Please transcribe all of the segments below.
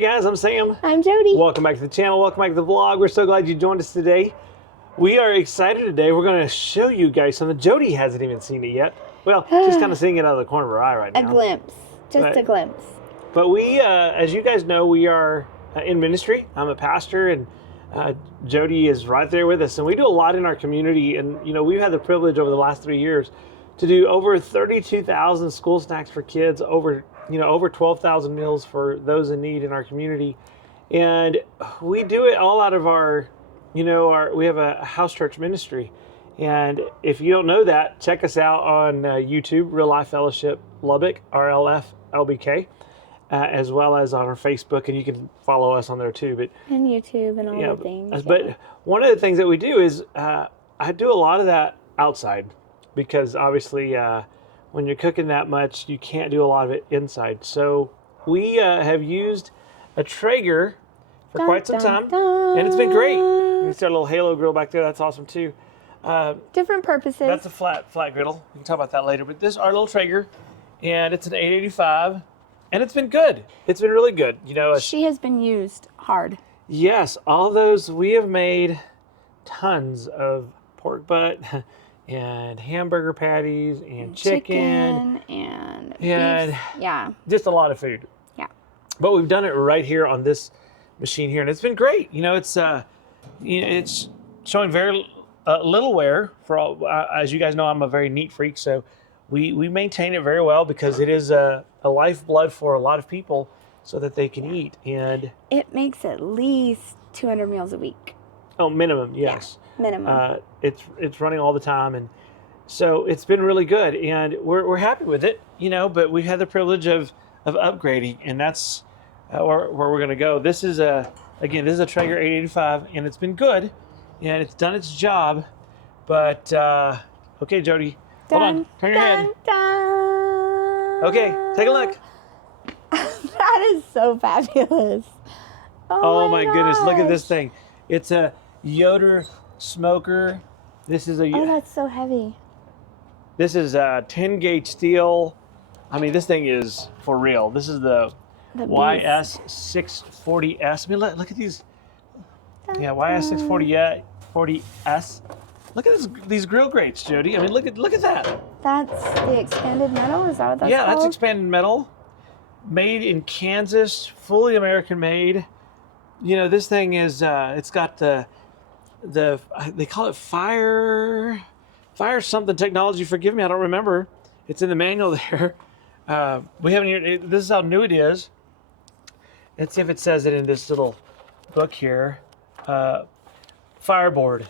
Hey guys, I'm Sam. I'm Jody. Welcome back to the channel. Welcome back to the vlog. We're so glad you joined us today. We are excited today. We're going to show you guys something. Jody hasn't even seen it yet. Well, she's kind of seeing it out of the corner of her eye right now. A glimpse. Just a glimpse. But we, as you guys know, we are in ministry. I'm a pastor, and Jody is right there with us. And we do a lot in our community. And, you know, we've had the privilege over the last 3 years to do over 32,000 school snacks for kids, over 12,000 meals for those in need in our community. And we do it all out of our, we have a house church ministry. And if you don't know that, check us out on YouTube, Real Life Fellowship Lubbock, RLF LBK, as well as on our Facebook, and you can follow us on there too. And YouTube and all the things. But one of the things that we do is I do a lot of that outside, because obviously when you're cooking that much, you can't do a lot of it inside. So we have used a Traeger for quite some time, and it's been great. You see our little Halo grill back there. That's awesome too. Different purposes. That's a flat griddle. We can talk about that later. But this is our little Traeger, and it's an 885, and it's been good. It's been really good. She has been used hard. Yes, all those, we have made tons of pork butt and hamburger patties and chicken and beef. Yeah, just a lot of food. Yeah, but we've done it right here on this machine here, and it's been great. It's showing very little wear for all. As you guys know, I'm a very neat freak, so we maintain it very well, because it is a lifeblood for a lot of people so that they can eat. And it makes at least 200 meals a week. Oh, minimum, yes. Yeah, minimum. It's running all the time, and so it's been really good, and we're happy with it, but we've had the privilege of upgrading, and that's where we're going to go. This is a Traeger 885, and it's been good, and it's done its job. But okay, Jody, hold on, turn your head. Okay, take a look. That is so fabulous. Oh my goodness, look at this thing. It's a Yoder Smoker. This is Oh, that's so heavy. This is a 10 gauge steel. I mean, this thing is for real. This is the YS 640S. I mean, look at these. Yeah, YS 640S. Look at these grill grates, Jody. I mean, look at that. That's the expanded metal. Is that what that's called? Yeah, that's expanded metal. Made in Kansas, fully American made. This thing is. It's got the they call it fire something technology. Forgive me, I don't remember. It's in the manual there. We haven't. This is how new it is. Let's see if it says it in this little book here. Fireboard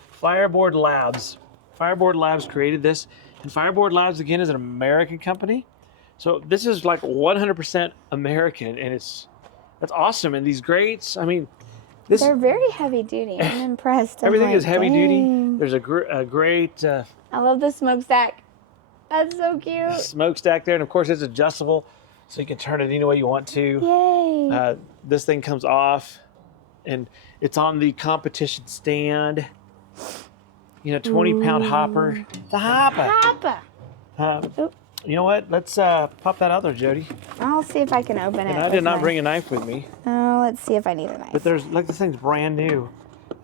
Labs. Fireboard Labs created this, and Fireboard Labs again is an American company. So this is like 100% American, and that's awesome. And these grates, I mean. They're very heavy duty. I'm impressed. Everything is heavy duty. There's a great. I love the smokestack. That's so cute. Smokestack there, and of course it's adjustable, so you can turn it any way you want to. Yay! This thing comes off, and it's on the competition stand. 20-pound hopper. The hopper. You know what? Let's pop that out there, Jody. I'll see if I can open it. And I did not bring a knife with me. Oh, let's see if I need a knife. But look, this thing's brand new.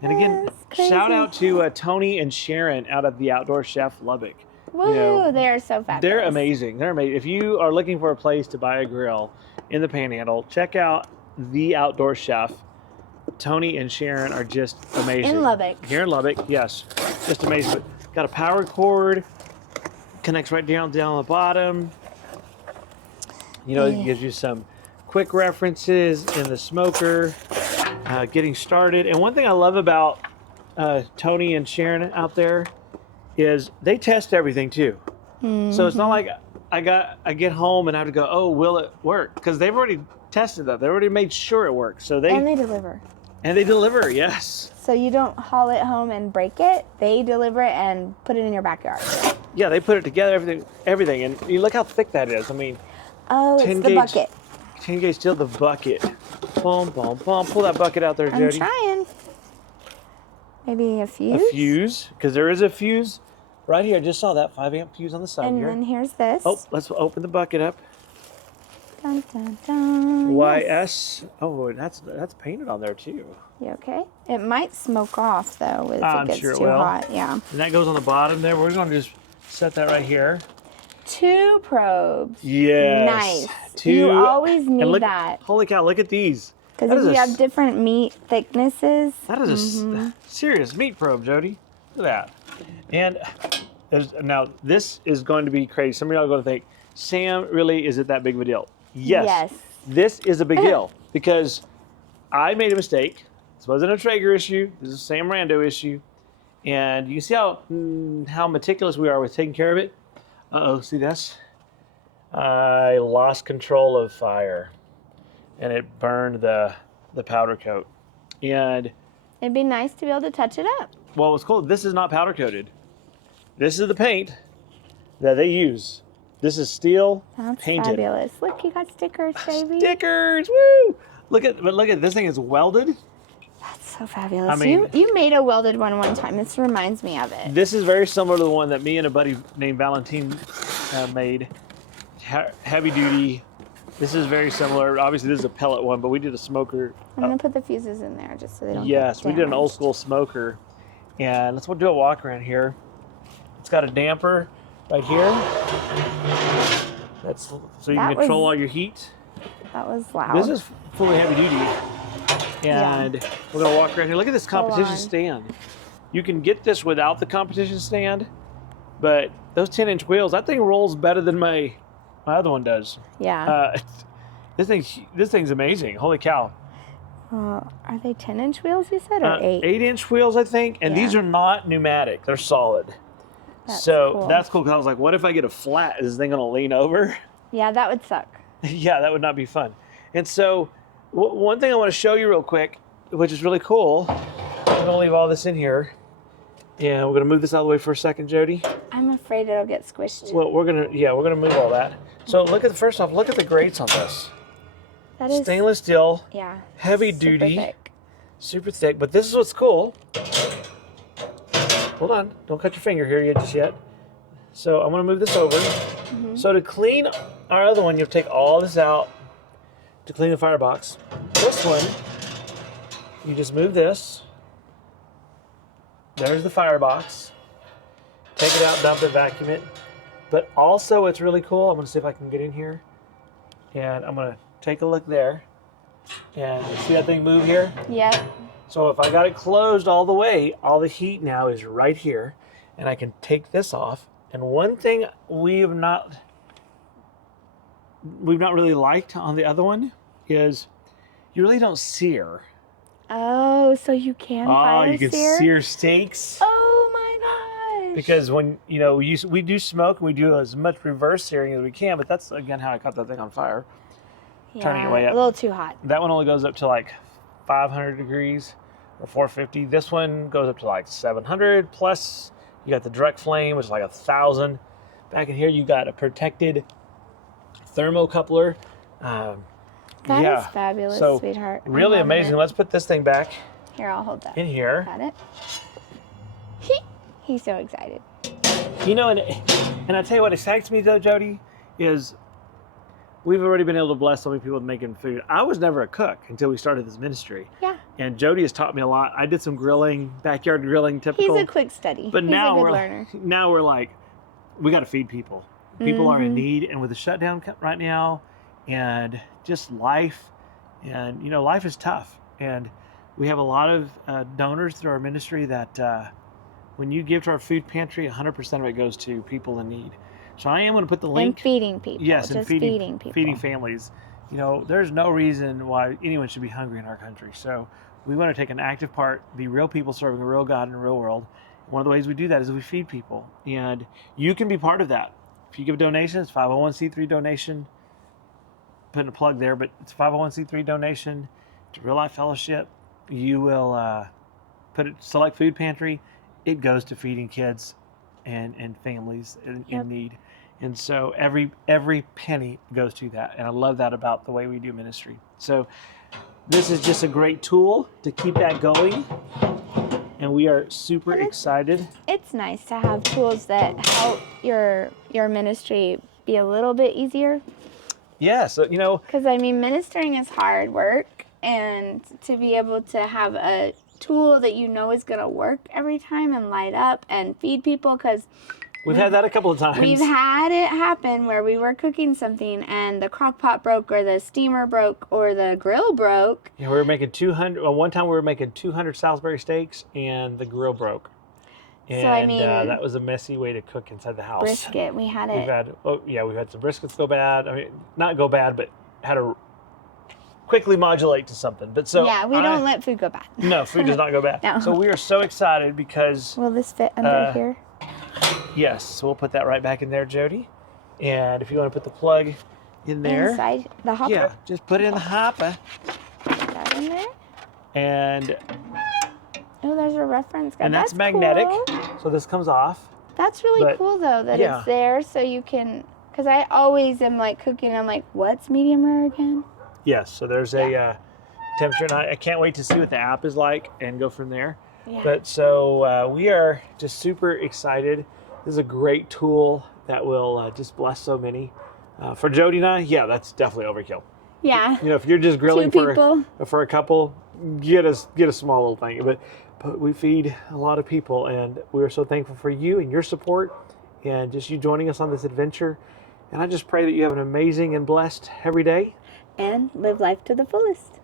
And again, shout out to Tony and Sharon out of the Outdoor Chef Lubbock. Woo! They are so fabulous. They're amazing. If you are looking for a place to buy a grill in the Panhandle, check out the Outdoor Chef. Tony and Sharon are just amazing. In Lubbock. Here in Lubbock, yes. Just amazing. Got a power cord. Connects right down the bottom. It gives you some quick references in the smoker, getting started. And one thing I love about Tony and Sharon out there is they test everything too. Mm-hmm. So it's not like I get home and I have to go, oh, will it work? Because they've already tested that. They already made sure it works. And they deliver. And they deliver, yes. So you don't haul it home and break it. They deliver it and put it in your backyard. Yeah, they put it together, everything. And you look how thick that is. I mean, oh, it's the bucket. 10 gauge steel, the bucket. Boom, boom, boom. Pull that bucket out there, Jody. I'm trying. Maybe a fuse? A fuse, because there is a fuse right here. I just saw that 5-amp fuse on the side here. And then here's this. Oh, let's open the bucket up. Dun, dun, dun. Yes. YS. Oh, that's painted on there too. You okay? It might smoke off though if I'm it gets sure it too will. hot. Yeah. And that goes on the bottom there. We're going to just set that right here. 2 probes. Yes. Nice. 2. You always And need look, that. holy cow, look at these. Because That if is you a have different meat thicknesses. That is a serious meat probe, Jody. Look at that. And now this is going to be crazy. Some of y'all are going to think, Sam, really, is it that big of a deal? Yes. This is a big deal because I made a mistake. This wasn't a Traeger issue. This is a Sam Rando issue. And you can see how meticulous we are with taking care of it. Uh-oh, see this? I lost control of fire and it burned the powder coat. And It'd be nice to be able to touch it up. well, what's cool, this is not powder coated. This is the paint that they use. This is steel That's painted. fabulous. Look, you got stickers, baby. Stickers, woo! Look at this thing is welded. That's so fabulous. I mean- you made a welded one time. This reminds me of it. This is very similar to the one that me and a buddy named Valentine made. Heavy duty. This is very similar. Obviously, this is a pellet one, but we did a smoker. I'm gonna put the fuses in there just so they don't Yes, get we did an old damaged. school smoker. And let's do a walk around here. It's got a damper right here. That's so you That can control was- all your heat. That was loud. This is fully heavy duty. And we're gonna walk around here. Look at this competition on. stand. You can get this without the competition stand, but those 10-inch wheels, that thing rolls better than my other one does. Yeah. This thing's amazing. Holy cow. Are they 10-inch wheels you said or 8? 8-inch wheels, I think, and these Yeah. are not pneumatic. They're solid. That's so cool. that's cool because I was like, what if I get a flat? Is this thing gonna lean over? Yeah, that would suck. Yeah, that would not be fun. And so one thing I want to show you real quick, which is really cool, I'm gonna leave all this in here, and we're gonna move this out of the way for a second, Jody. I'm afraid it'll get squished. Well, we're gonna move all that. So first off, look at the grates on this. That is Stainless steel, yeah. heavy super duty, thick. super thick. But this is what's cool. Hold on, don't cut your finger here just yet. So I'm gonna move this over. So to clean our other one, you have to take all this out to clean the firebox. This one, you just move this. There's the firebox. Take it out, dump it, vacuum it. But also, it's really cool. I'm gonna see if I can get in here, and I'm gonna take a look there. And you see that thing move here? Yep. So if I got it closed all the way, all the heat now is right here, and I can take this off. And one thing we've not really liked on the other one is you really don't sear. Oh, so you can fire you can sear? sear steaks. Oh my gosh. Because when we do smoke, we do as much reverse searing as we can, but that's again how I caught that thing on fire. turning it way up. A little too hot. That one only goes up to like 500 degrees or 450. This one goes up to like 700 plus. You got the direct flame, which is like 1,000. Back in here, you got a protected thermocoupler. That is fabulous, so sweetheart. I'm really loving amazing. it. Let's put this thing back Here, I'll hold that. in here. Got it. He's so excited. You know, and I tell you what excites me though, Jody, is we've already been able to bless so many people with making food. I was never a cook until we started this ministry. Yeah. And Jody has taught me a lot. I did some grilling, backyard grilling, typical. He's a quick study. But He's now a good we're learner. now we're like, we got to feed people. People are in need, and with the shutdown right now, and just life, and you know, life is tough. And we have a lot of donors through our ministry that when you give to our food pantry, 100% of it goes to people in need. So I am going to put the link. And feeding people. Yes, just and feeding people. feeding families. You know, there's no reason why anyone should be hungry in our country. So we want to take an active part, be real people serving a real God in the real world. One of the ways we do that is we feed people. And you can be part of that. If you give a donation, it's 501c3 donation. Putting a plug there, but it's 501c3 donation to Real Life Fellowship. You will select food pantry. It goes to feeding kids and families in need. And so every penny goes to that. And I love that about the way we do ministry. So this is just a great tool to keep that going. And we are super excited. It's nice to have tools that help your ministry be a little bit easier. Yeah, so, you know, Because, I mean, ministering is hard work, and to be able to have a tool that you know is going to work every time and light up and feed people, because we've had that a couple of times. we've had it happen where we were cooking something and the crock pot broke, or the steamer broke, or the grill broke. Yeah, we were making 200. Well, one time we were making 200 Salisbury steaks, and the grill broke. And So, I mean, that was a messy way to cook inside the house. brisket, we had it. We've had some briskets go bad. I mean, not go bad, but had to quickly modulate to something. But so Yeah, we don't let food go bad. No, food does not go bad. No. So we are so excited because Will this fit under here? yes, so we'll put that right back in there, Jody. And if you want to put the plug in there, Inside the hopper? yeah, just put it in the hopper. Put that in there. And Oh, there's a reference guide. that's magnetic, Cool. so this comes off. That's really But, cool, though, that yeah. it's there so you can... Because I always am, like, cooking, I'm like, what's medium rare again? Yes, so there's a temperature, and I can't wait to see what the app is like and go from there. Yeah. But so we are just super excited. This is a great tool that will just bless so many. For Jody and I, yeah, that's definitely overkill. Yeah. You know, if you're just grilling Two people. for a couple, get a small little thing. But we feed a lot of people, and we are so thankful for you and your support, and just you joining us on this adventure. And I just pray that you have an amazing and blessed every day. And live life to the fullest.